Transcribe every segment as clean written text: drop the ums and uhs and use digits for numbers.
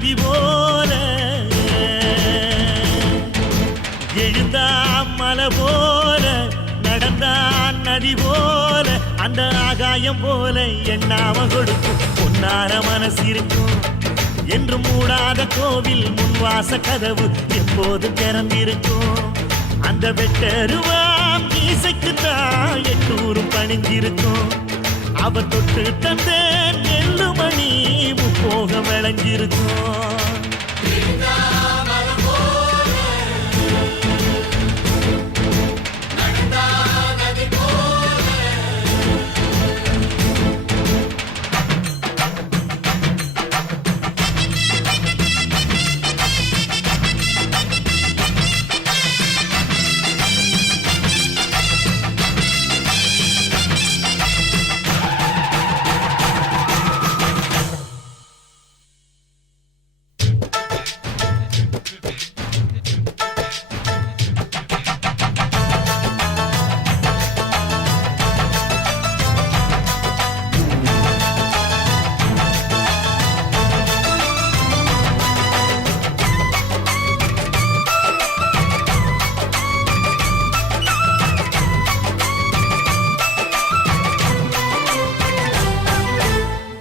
நதி போல எழுந்தான் மலை போல நடந்தான் நதி போல அந்த ஆகாயம் போல எண்ணாம கொடுக்கும் பொன்னார மனசு இருக்கும் என்று மூடாத கோவில் முன்வாச கதவு எப்போது திறந்திருக்கும் அந்த வெட்டருவாம் மீசைக்கு தான் 800 பணிஞ்சிருக்கும் அவ தொட்டு தந்த நெல்லு மணி முப்போக விளைஞ்சிருக்கும்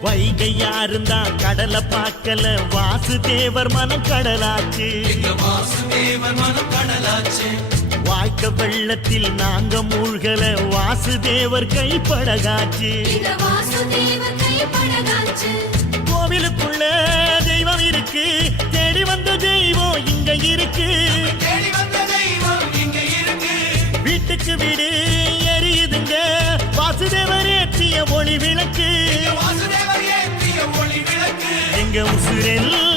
வைகையாருந்தா கடலை பார்க்கல வாசுதேவர் மனம் கடலாச்சு வாய்க்க வெள்ளத்தில் நாங்க மூழ்கல வாசுதேவர் கைப்படகாச்சு கோவிலுக்குள்ள தெய்வம் இருக்கு தேடி வந்த தெய்வம் இங்க இருக்கு வீட்டுக்கு வீடு எரியுதுங்க வாசுதேவர் ஏற்றிய ஒளி விளக்கு எங்க உசுரெல்லாம்